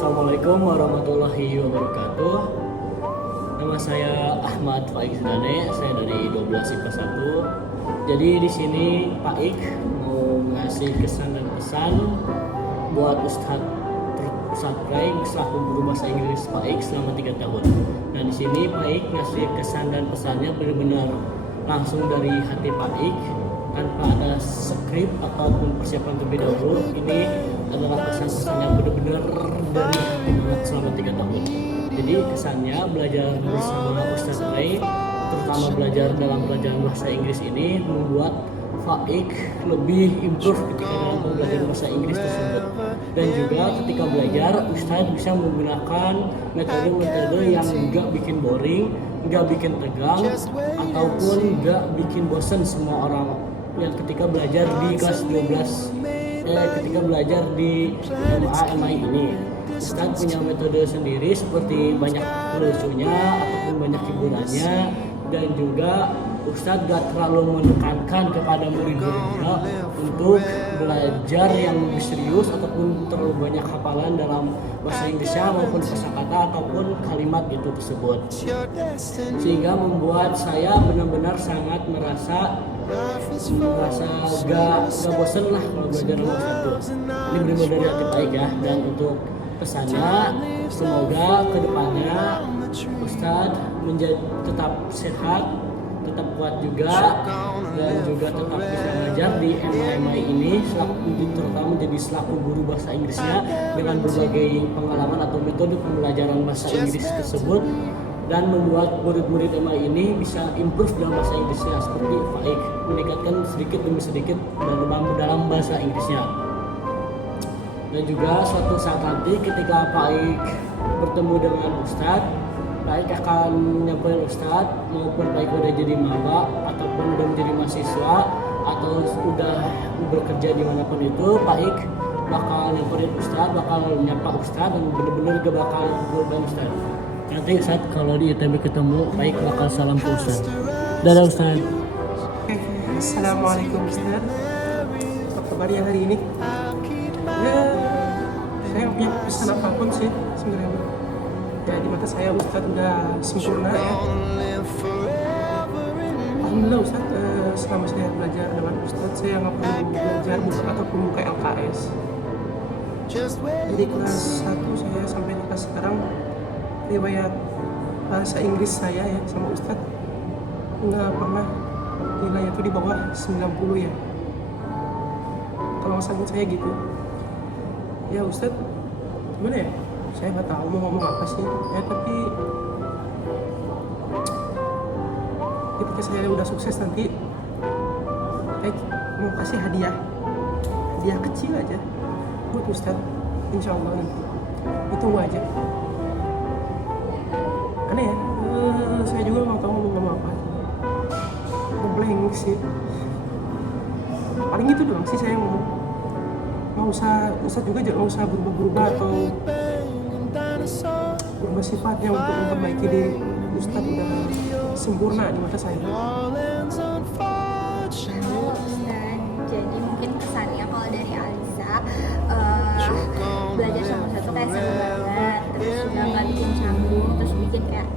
Assalamualaikum warahmatullahi wabarakatuh. Nama saya Ahmad Faik Zidane, saya dari 12 IPA 1. Jadi di sini Pak Ik mau ngasih kesan dan pesan buat Ustadz Prai selaku guru bahasa Inggris Pak Ik selama 3 tahun. Nah di sini Pak Ik ngasih kesan dan pesannya benar-benar langsung dari hati Pak Ik, tanpa ada skrip ataupun persiapan terlebih dahulu. Ini adalah kesan-kesannya benar-benar dari hati banget selama 3 tahun. Jadi kesannya belajar bersama Ustadz Prai, terutama belajar dalam pelajaran bahasa Inggris ini membuat Faik lebih improve ketika dalam belajar bahasa Inggris tersebut. Dan juga ketika belajar, Ustadz bisa menggunakan metode-metode yang enggak bikin boring, enggak bikin tegang, ataupun enggak bikin bosan semua orang yang ketika belajar di kelas 12, ketika belajar di MI ini. Ustadz punya metode sendiri seperti banyak lucunya ataupun banyak hiburannya, dan juga Ustadz gak terlalu menekankan kepada murid-muridnya untuk belajar yang lebih serius ataupun terlalu banyak hafalan dalam bahasa Inggrisnya maupun kosakata ataupun kalimat itu tersebut, sehingga membuat saya benar-benar sangat merasa gak bosen lah kalau belajar nomor 1. Ini benar-benar dari hati baik ya. Dan untuk pesannya, semoga kedepannya Ustadz tetap sehat, tetap kuat juga, dan juga tetap bisa belajar di MI ini terutama menjadi selaku guru bahasa Inggrisnya dengan berbagai pengalaman atau metode pembelajaran bahasa Inggris tersebut, dan membuat murid-murid MI ini bisa improve dalam bahasa Inggrisnya seperti Faik, meningkatkan sedikit demi sedikit dalam bahasa Inggrisnya. Dan juga suatu saat nanti ketika Faik bertemu dengan Ustadz, Faik akan nyamperin Ustadz, maupun Faik udah jadi maba ataupun udah menjadi mahasiswa atau udah bekerja dimanapun itu, Faik bakal nyamperin Ustadz, bakal nyapa Ustadz, dan bener-bener gak bakal berubah Ustadz. Nanti Ustadz kalau di ITB ketemu, Faik bakal salam ke Ustadz. Dadah Ustadz. Assalamualaikum Ustadz. Apa kabarnya hari ini? Ya, saya nggak punya pesan apapun sih sebenarnya. Ya di mata saya Ustadz udah sempurna ya. Alhamdulillah Ustadz, selama saya belajar dengan Ustadz saya nggak perlu belajar buku ataupun buka LKS. Jadi kelas 1 saya sampai di kelas sekarang, riwayat bahasa Inggris saya ya sama Ustadz nggak pernah nilainya tuh di bawah 90 ya. Kalau masalah saya gitu. Ya Ustadz, gimana ya? Saya nggak tahu mau ngomong apa sih. Ya tapi ketika saya udah sukses nanti, mau kasih hadiah kecil aja buat Ustadz. Insya Allah nanti. Itu aja. Aneh ya, saya juga nggak tahu mau ngomong apa. Ngeblank sih. Paling itu doang sih saya ngomong. Nggak usah, Ustadz juga jangan usah berubah-berubah atau berubah sifatnya untuk memperbaiki diri. Ustadz udah sempurna di mata saya. Halo Ustadz, jadi mungkin kesannya kalau dari Alisa, belajar sama Ustadz tuh kayak seru banget, terus juga nggak bikin canggung, terus bikin kayak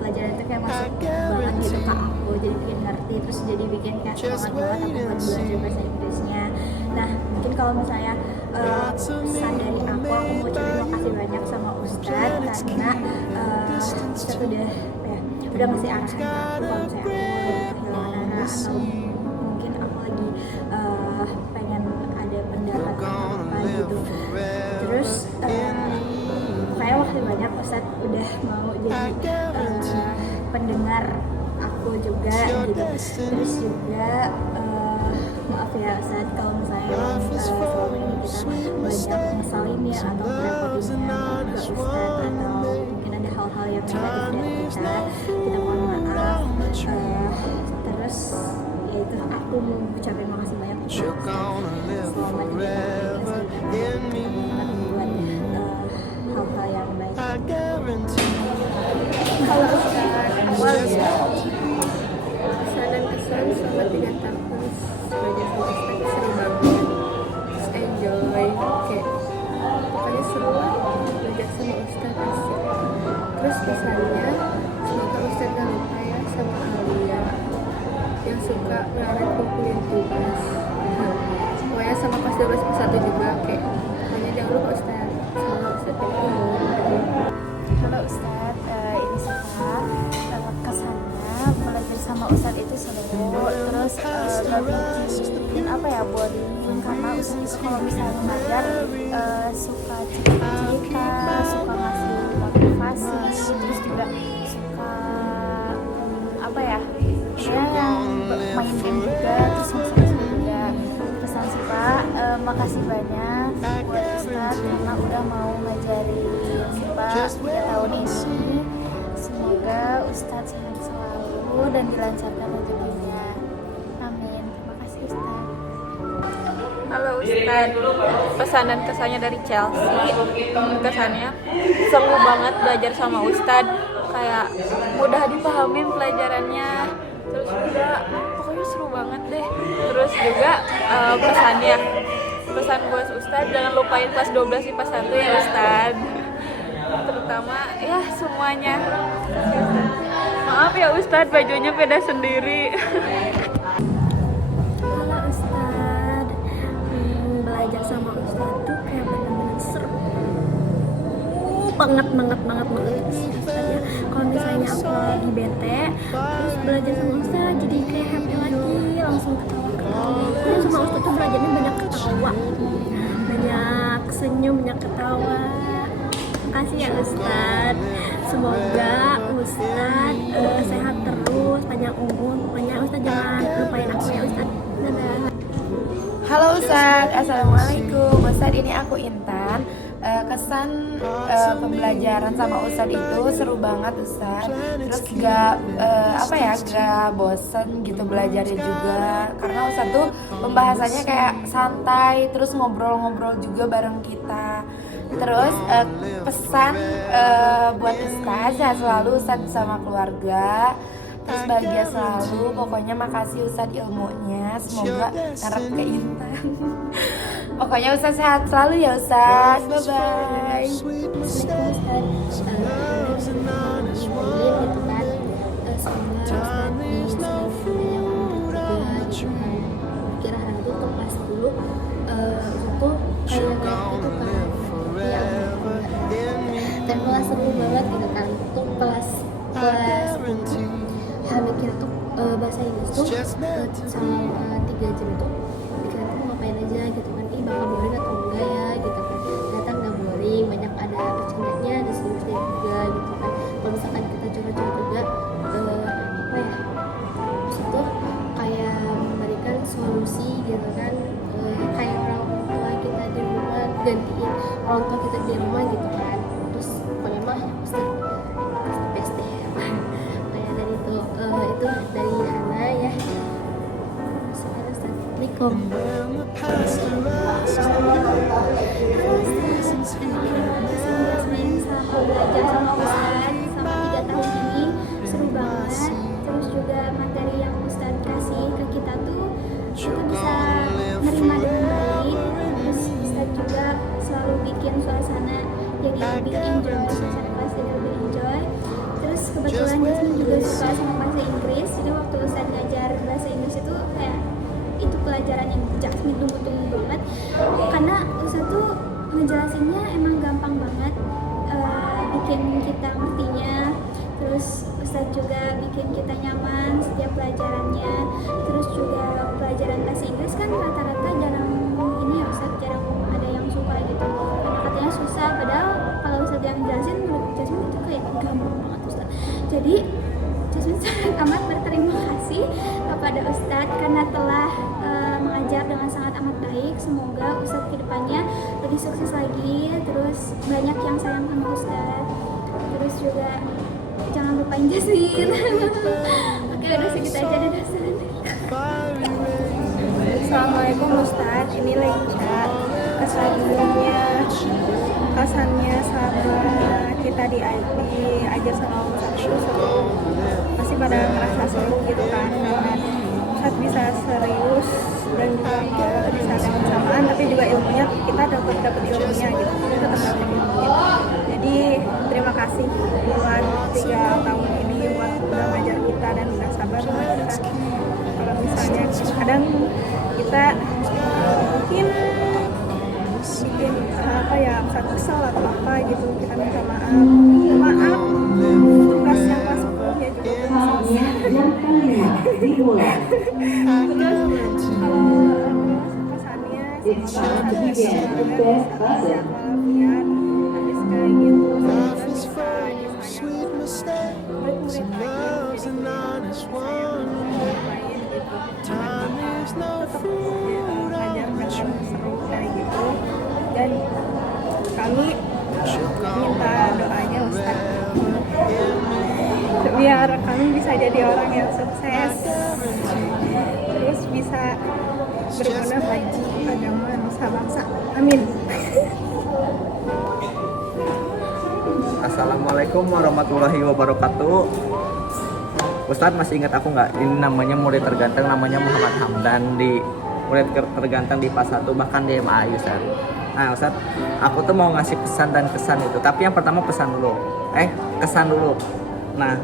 pelajaran itu kayak masuk banget gitu ke aku, jadi bikin ngerti, terus jadi bikin kayak semangat banget aku buat belajar bahasa Inggrisnya. Nah mungkin kalau misalnya pesan dari aku mau terima kasih banyak sama Ustadz karena Ustadz udah ngasih arahan ke aku kalau misalnya aku lagi kehilangan arah atau mungkin aku lagi pengen ada pendapat apa gitu. Terus kayak makasih banyak Ustadz udah mau jadi pendengar aku juga gitu. Terus juga maaf ya Ustadz kalau misalnya selama ini kita banyak ngesalin ya atau merepotin ke Ustadz, atau mungkin ada hal-hal yang negatif dari kita mohon maaf. Terus ya itu aku mau ucapin makasih banyak untuk Ustadz selama ini buat hal-hal yang baik. Kalau Ustadz awal ya, kesan dan kesan selama 3 tahun belajar sama Ustadz seru banget, terus enjoy, kayak pokoknya seru lah belajar suka banget kumpulin tugas. Pokoknya sama pas 12 plus 1 juga kayak pokoknya jangan lupa Ustaz sama Ustaz Halo Ustadz, ini Siva. Kesannya belajar sama Ustadz itu seru, terus gak bikin apa ya, boring, karena Ustadz itu kalau misalnya ngajar suka cerita, suka ngasih motivasi, terus juga suka apa ya, main game juga, terus seru juga. Pesan Siva, makasih banyak buat Ustadz karena udah mau ngajarin Siva 3 tahun ini. Semoga Ustadz sehat selalu dan dilancarkan rezekinya. Amin. Terima kasih Ustadz. Halo Ustadz, pesan dan kesannya dari Chelsea. Kesannya seru banget belajar sama Ustadz, kayak mudah dipahamin pelajarannya, terus juga pokoknya seru banget deh. Terus juga pesan buat Ustadz, jangan lupain kelas 12 IPA 1 ya Ustadz, terutama ya semuanya. Maaf ya Ustadz, bajunya beda sendiri. Halo Ustadz, belajar sama Ustadz tuh kayak bener-bener seru banget Ustadz ya. Kalau misalnya aku lagi bete, terus belajar sama Ustadz jadi kayak happy lagi, langsung ketawa-ketawa. Terus sama Ustadz tuh belajarnya banyak ketawa, banyak senyum, banyak ketawa. Makasih ya Ustadz. Semoga Ustadz sehat terus, panjang umur. Pokoknya Ustadz jangan lupain aku ya Ustadz. Dadah. Halo Ustadz, Assalamualaikum. Ustadz, ini aku Intan. Kesan pembelajaran sama Ustadz itu seru banget Ustadz. Terus gak bosen gitu belajarnya juga. Karena Ustadz tuh pembahasannya kayak santai, terus ngobrol-ngobrol juga bareng kita. Terus pesan buat Ustadz, sehat selalu Ustadz sama keluarga. Terus bahagia selalu, pokoknya makasih Ustadz ilmunya, semoga ngarep ke Intan. Pokoknya Ustadz sehat selalu ya Ustadz, bye-bye. Assalamualaikum Ustadz. Gitu kan. Semoga Ustadz bisa yang juga gitu kan. Kira hari itu tuh kelas 10 itu kayak itu kan dan kelas seru banget gitu kan. Tuh kelas mikir tuh bahasa Inggris tuh selama 3 jam tuh dikira tuh ngapain aja gitu kan, bakal boring atau enggak ya gitu kan. Ternyata nggak boring, banyak ada bercandanya, ada seriusnya juga gitu kan. Kalau misalkan kita coba-coba juga apa ya, terus itu kayak memberikan solusi gitu kan, kayak orang tua kita di rumah gantiin orang tua kita di rumah gitu kan. Terus pokoknya mah best deh kayak dari itu dari Hana ya. Assalamualaikum. Belajar sama Ustadz sama 3 tahun ini seru banget. Terus juga materi yang Ustadz kasih ke kita tuh kita bisa menerima dengan baik. Terus Ustadz juga selalu bikin suasana jadi lebih enjoy, suasana kelas jadi lebih enjoy. Terus kebetulan Jasmine juga suka sama bahasa Inggris, jadi waktu Ustadz ngajar bahasa Inggris itu kayak itu pelajaran yang Jasmine tunggu-tunggu banget, karena Ustadz tuh ngejelasinnya emang gampang banget, bikin kita ngertinya. Terus Ustadz juga bikin kita nyaman setiap pelajarannya. Terus juga pelajaran bahasa Inggris kan rata-rata jarang ini ya Ustadz, jarang ada yang suka gitu, karena katanya susah, padahal kalau Ustadz yang jelasin menurut Jasmine itu kayak gampang banget Ustadz. Jadi Jasmine sangat amat berterima kasih kepada Ustadz karena telah mengajar dengan sangat amat baik. Semoga Ustadz kedepannya lebih sukses lagi, terus banyak yang sayang sama Ustadz. Terus juga jangan lupain Jasmine. Oke, udah segitu aja deh dasarnya. Assalamualaikum Ustadz, ini Lenca. Kesannya sama kita di IT ajar sama Ustadz itu seru, pasti pada ngerasa seru gitu kan, karena Ustadz bisa serius dan juga bisa dengan samaan, tapi juga ilmunya kita dapat ilmunya gitu, kita tetap dapat ilmunya. Jadi terima kasih buat 3 tahun ini buat udah ngajar kita dan udah sabar sama kita. Kalau ya. Kadang kita mungkin bikin apa ya, Ustadz kesal atau apa gitu, kita minta maaf tugas yang pas ya juga terus kalau pesannya semoga sehat walafiat, habis kayak gitu semoga bisa disayang murid-murid lagi, jadi sayang murid lain gitu, tetap ngajar dengan seru kayak gitu. Dan kami minta doanya Ustadz biar kami bisa jadi orang yang sukses, terus bisa berguna bagi agama nusa bangsa. Amin. Assalamualaikum warahmatullahi wabarakatuh. Ustadz masih ingat aku nggak? Ini namanya murid terganteng, namanya Muhammad Hamdan, di murid terganteng di PAS 1 bahkan di MAI Ustadz. Nah Ustadz, aku tuh mau ngasih pesan dan kesan itu. Tapi yang pertama kesan dulu. Nah,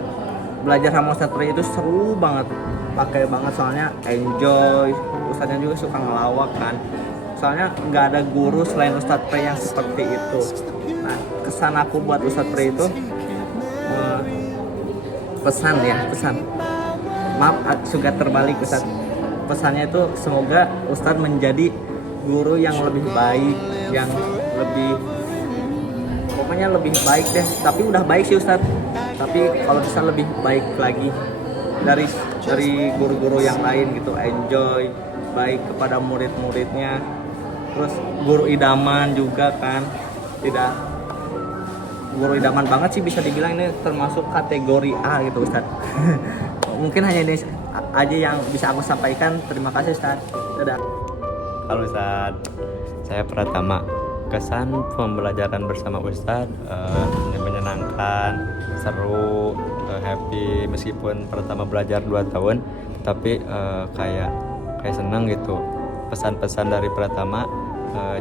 belajar sama Ustadz Pri itu seru banget. Pakai banget soalnya enjoy. Ustadznya juga suka ngelawak kan. Soalnya nggak ada guru selain Ustadz Pri yang seperti itu. Nah, kesan aku buat Ustadz Pri itu pesan. Maaf, suka terbalik Ustadz. Pesannya itu semoga Ustadz menjadi guru yang lebih baik, yang lebih, pokoknya lebih baik deh. Tapi udah baik sih Ustadz, tapi kalau bisa lebih baik lagi dari guru-guru yang lain gitu. Enjoy, baik kepada murid-muridnya. Terus guru idaman juga kan, tidak guru idaman banget sih, bisa dibilang ini termasuk kategori A gitu Ustadz. Mungkin hanya ini aja yang bisa aku sampaikan. Terima kasih Ustadz. Dadah. Halo Ustadz, saya Pratama. Kesan pembelajaran bersama Ustadz menyenangkan, seru, happy. Meskipun pertama belajar 2 tahun, tapi kayak seneng gitu. Pesan-pesan dari Pratama,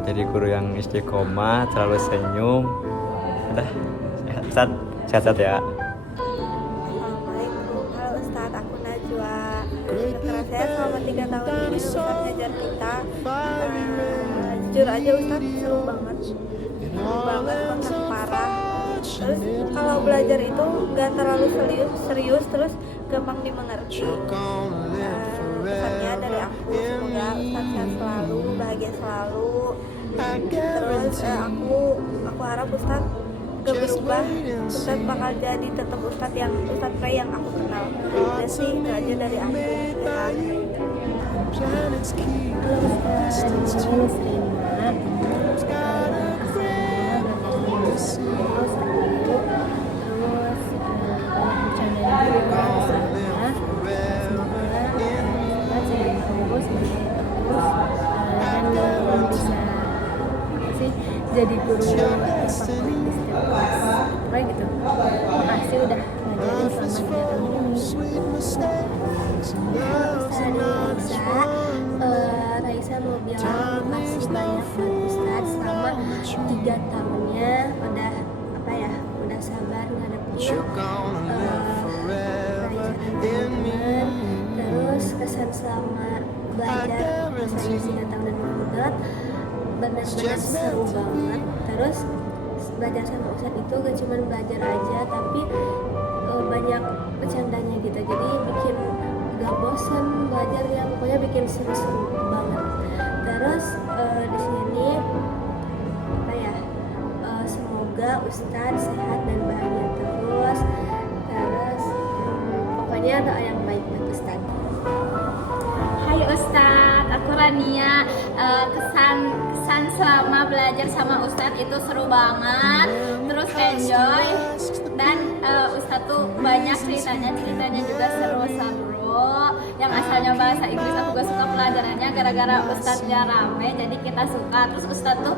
jadi guru yang istiqomah, selalu senyum. Udah, Ustadz, sehat-sehat ya. Assalamualaikum, halo Ustadz, aku Najwa. Setelah saya selama 3 tahun ini Ustadz ngajar kita, jujur aja Ustadz seru banget, konsep parah. Terus kalau belajar itu gak terlalu serius, terus gampang dimengerti. Pesannya dari aku, semoga Ustadz sehat selalu, bahagia selalu. Terus aku harap Ustadz gak berubah, Ustadz bakal jadi tetap Ustadz Pri yang aku kenal. Udah sih, itu aja dari aku. Halo Ustaz, nama saya Nusrina. Jadi guru favorit di setiap kelas, kayak gitu. Makasih udah ngajarin selama 3 tahun ini. Raisa mau bilang makasih banyak buat Ustadz selama 3 tahunnya udah sabar ngadepin pelajaran. Terus kesan selama belajar rasanya 3 tahun dan banget, benar-benar seru banget. Terus belajar sama Ustadz itu gak cuma belajar aja, tapi banyak bercandanya gitu, jadi bikin gak bosan belajarnya, pokoknya bikin seru-seru banget. Terus di sini semoga Ustadz sehat dan bahagia terus. Terus pokoknya doa yang baik buat Ustadz. Hai Ustadz, aku Rania. Kesan selama belajar sama Ustadz itu seru banget, terus enjoy, dan Ustadz tuh banyak ceritanya juga seru. Yang asalnya bahasa Inggris aku gak suka pelajarannya, gara-gara Ustadznya rame jadi kita suka. Terus Ustadz tuh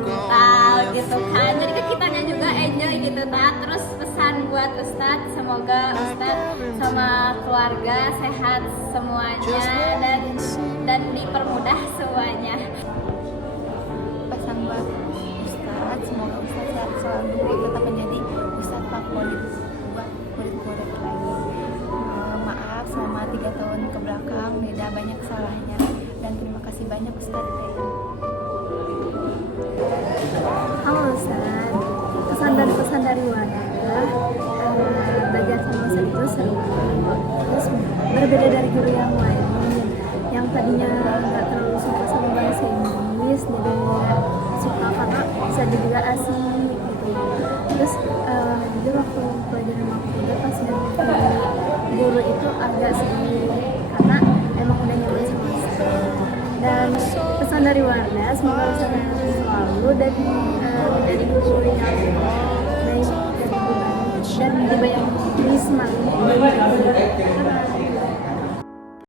brutal gitu kan, jadi ke kitanya juga enjoy gitu kan. Terus pesan buat Ustadz, semoga Ustadz sama keluarga sehat semuanya dan dipermudah semuanya. Pesan buat Ustadz, semoga Ustadz sehat selalu, tetap menjadi Ustadz favorit buat murid-murid lagi. Maaf selama 3 tahun banyak salahnya. Dan terima kasih banyak Ustadz. Halo Ustaz, pesan dan pesan dari Wadah, belajar sama Ustaz itu seru. Terus berbeda dari guru yang lain, yang tadinya nggak terlalu suka sama bahasa Inggris, jadi nggak suka karena bisa juga asing gitu. Terus jadi waktu pelajaran maksudnya pas dari guru itu agak sedih karena emang udah nyaman sama Ustaz. Dan pesan dari Wardah, semoga Ustaz selalu dan menjadi guru yang baik dan dibayang semangat.